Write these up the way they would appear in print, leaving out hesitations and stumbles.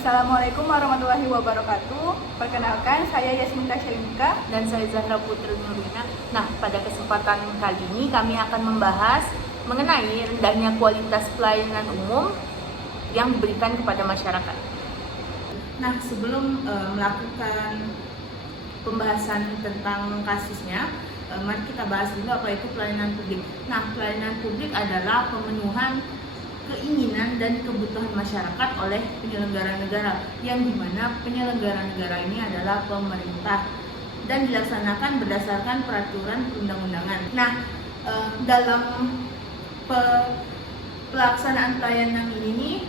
Assalamualaikum warahmatullahi wabarakatuh. Perkenalkan, saya Yasmin Tasyalimka. Dan saya Zahra Putri Nurina. Nah, pada kesempatan kali ini kami akan membahas mengenai rendahnya kualitas pelayanan umum yang diberikan kepada masyarakat. Nah, sebelum melakukan pembahasan tentang kasusnya, mari kita bahas dulu apa itu pelayanan publik. Nah, pelayanan publik adalah pemenuhan keinginan dan kebutuhan masyarakat oleh penyelenggara negara, yang dimana penyelenggara negara ini adalah pemerintah dan dilaksanakan berdasarkan peraturan perundang-undangan. Nah, dalam pelaksanaan pelayanan ini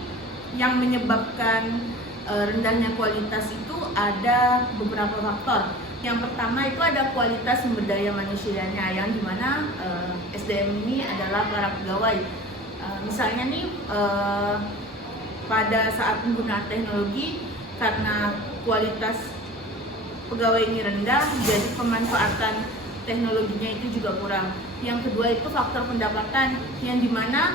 yang menyebabkan rendahnya kualitas itu ada beberapa faktor. Yang pertama itu ada kualitas sumber daya manusianya, yang dimana SDM ini adalah para pegawai. Misalnya nih pada saat penggunaan teknologi, karena kualitas pegawai ini rendah, jadi pemanfaatan teknologinya itu juga kurang. Yang kedua itu faktor pendapatan, yang dimana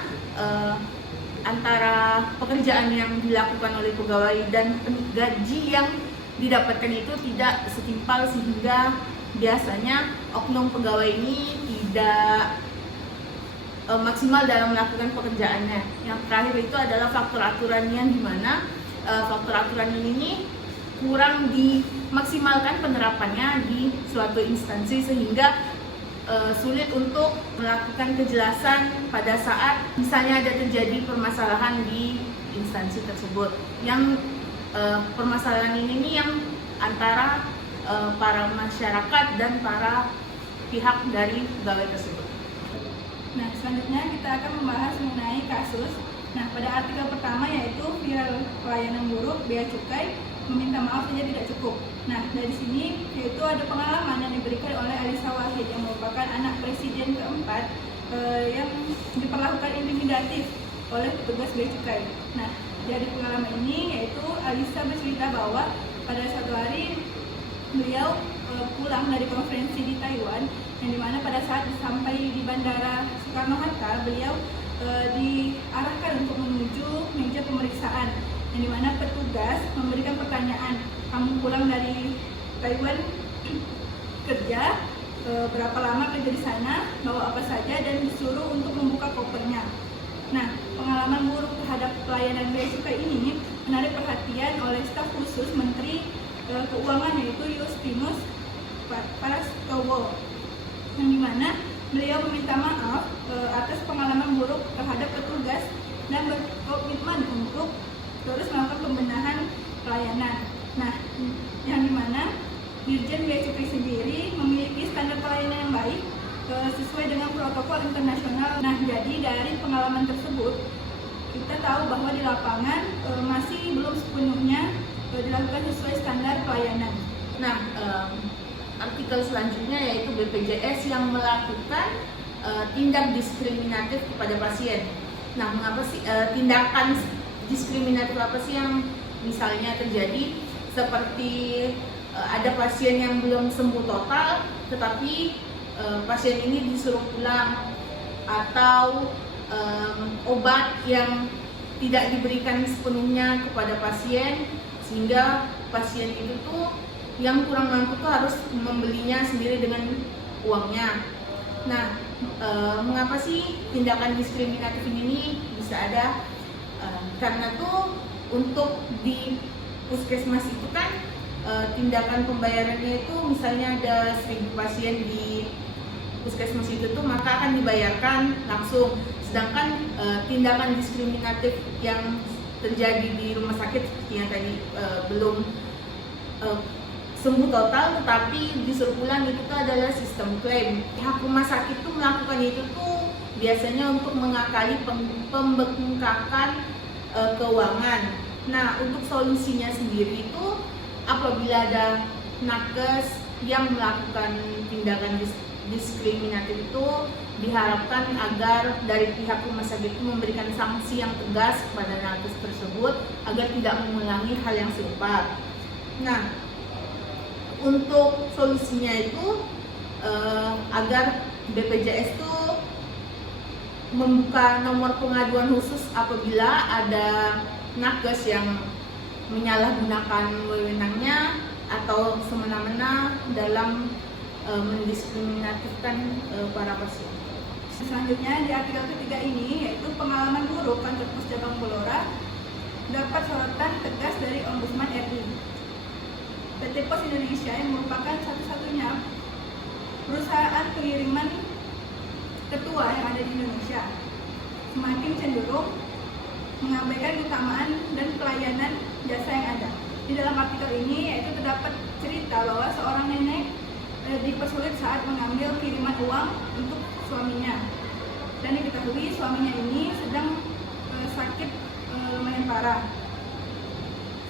antara pekerjaan yang dilakukan oleh pegawai dan gaji yang didapatkan itu tidak setimpal, sehingga biasanya oknum pegawai ini tidak maksimal dalam melakukan pekerjaannya. Yang terakhir itu adalah faktor aturan, yang dimana faktor aturan ini kurang dimaksimalkan penerapannya di suatu instansi, sehingga sulit untuk melakukan kejelasan pada saat misalnya ada terjadi permasalahan di instansi tersebut. Yang permasalahan ini yang antara para masyarakat dan para pihak dari pegawai tersebut. Nah, selanjutnya kita akan membahas mengenai kasus. Nah, pada artikel pertama yaitu viral pelayanan buruk, bea cukai meminta maaf saja tidak cukup. Nah, dari sini yaitu ada pengalaman yang diberikan oleh Alisa Wahid yang merupakan anak presiden keempat yang diperlakukan intimidatif oleh petugas bea cukai. Nah, dari pengalaman ini yaitu Alisa bercerita bahwa pada suatu hari beliau pulang dari konferensi di Taiwan, yang dimana pada saat sampai di Bandara Soekarno-Hatta, beliau diarahkan untuk menuju meja pemeriksaan, yang dimana petugas memberikan pertanyaan, kamu pulang dari Taiwan kerja, berapa lama kerja di sana, bawa apa saja, dan disuruh untuk membuka kopernya. Nah, pengalaman buruk terhadap pelayanan bea cukai ini menarik perhatian oleh staf khusus Menteri Keuangan, yaitu Justinus Prastowo, yang dimana beliau meminta maaf atas pengalaman buruk terhadap petugas dan berkomitmen untuk terus melakukan pembenahan pelayanan. Nah, yang dimana Dirjen Bea Cukai sendiri memiliki standar pelayanan yang baik sesuai dengan protokol internasional. Nah, jadi dari pengalaman tersebut kita tahu bahwa di lapangan masih belum sepenuhnya dilakukan sesuai standar pelayanan. Nah, artikel selanjutnya yaitu BPJS yang melakukan tindak diskriminatif kepada pasien. Nah, mengapa sih tindakan diskriminatif apa sih yang misalnya terjadi, seperti ada pasien yang belum sembuh total tetapi pasien ini disuruh pulang, atau obat yang tidak diberikan sepenuhnya kepada pasien, sehingga pasien itu tuh yang kurang mampu tuh harus membelinya sendiri dengan uangnya. Nah, mengapa sih tindakan diskriminatif ini bisa ada? Karena tuh untuk di puskesmas itu kan tindakan pembayarannya itu, misalnya ada 1000 pasien di puskesmas itu tuh, maka akan dibayarkan langsung. Sedangkan tindakan diskriminatif yang terjadi di rumah sakit seperti yang tadi belum sembuh total tetapi disuruh pulang, itu tuh adalah sistem klaim. Pihak rumah sakit tuh melakukan itu tuh biasanya untuk mengakali pembengkakan keuangan. Nah, untuk solusinya sendiri itu apabila ada nakes yang melakukan tindakan diskriminatif itu, diharapkan agar dari pihak rumah sakit itu memberikan sanksi yang tegas kepada nakes tersebut agar tidak mengulangi hal yang serupa. Nah, untuk solusinya itu agar BPJS itu membuka nomor pengaduan khusus apabila ada nakes yang menyalahgunakan wewenangnya atau semena-mena dalam mendiskriminatifkan para pasien. Selanjutnya di artikel ketiga ini yaitu pengalaman buruk kantor pos cabang Blora dapat sorotan tegas dari Ombudsman RI. PT Pos Indonesia yang merupakan satu-satunya perusahaan pengiriman tertua yang ada di Indonesia semakin cenderung mengabaikan keutamaan dan pelayanan jasa yang ada. Di dalam artikel ini yaitu terdapat cerita bahwa seorang nenek dipersulit saat mengambil kiriman uang untuk suaminya, dan diketahui suaminya ini sedang sakit lumayan parah.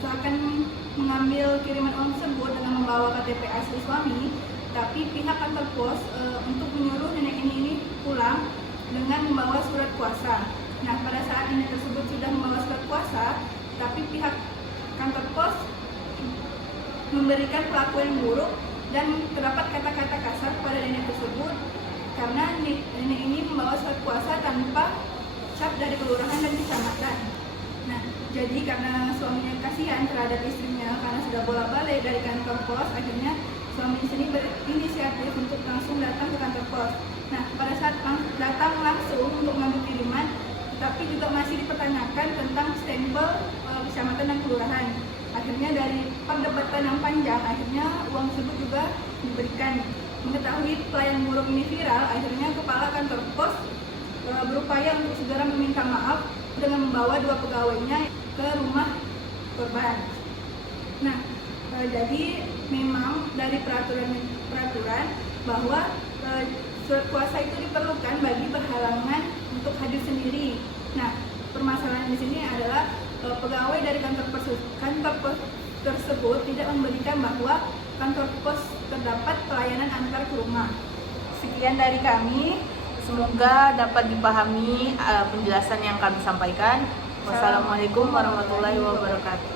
Seakan mengambil kiriman uang tersebut dengan membawa KTP asli suami, tapi pihak kantor pos untuk menyuruh nenek ini pulang dengan membawa surat kuasa. Nah, pada saat nenek tersebut sudah membawa surat kuasa, tapi pihak kantor pos memberikan perlakuan yang buruk dan terdapat kata-kata kasar pada nenek tersebut karena nenek ini membawa surat kuasa tanpa cap dari kelurahan dan kecamatan. Nah, jadi karena suaminya kasihan terhadap istrinya karena sudah bolak-balik dari kantor pos, akhirnya suami sini berinisiatif untuk langsung datang ke kantor pos. Nah, pada saat datang langsung untuk mengambil kiriman, tetapi juga masih dipertanyakan tentang stempel kecamatan dan kelurahan. Akhirnya dari perdebatan yang panjang, akhirnya uang tersebut juga diberikan. Mengetahui pelayanan buruk ini viral, akhirnya kepala kantor pos berupaya untuk segera meminta maaf dengan membawa 2 pegawainya ke rumah korban. Nah, jadi memang dari peraturan bahwa surat kuasa itu diperlukan bagi berhalangan untuk hadir sendiri. Nah, permasalahan di sini adalah pegawai dari kantor pos tersebut tidak memberikan bahwa kantor pos terdapat pelayanan antar ke rumah. Sekian dari kami, semoga dapat dipahami penjelasan yang kami sampaikan. Wassalamualaikum warahmatullahi wabarakatuh.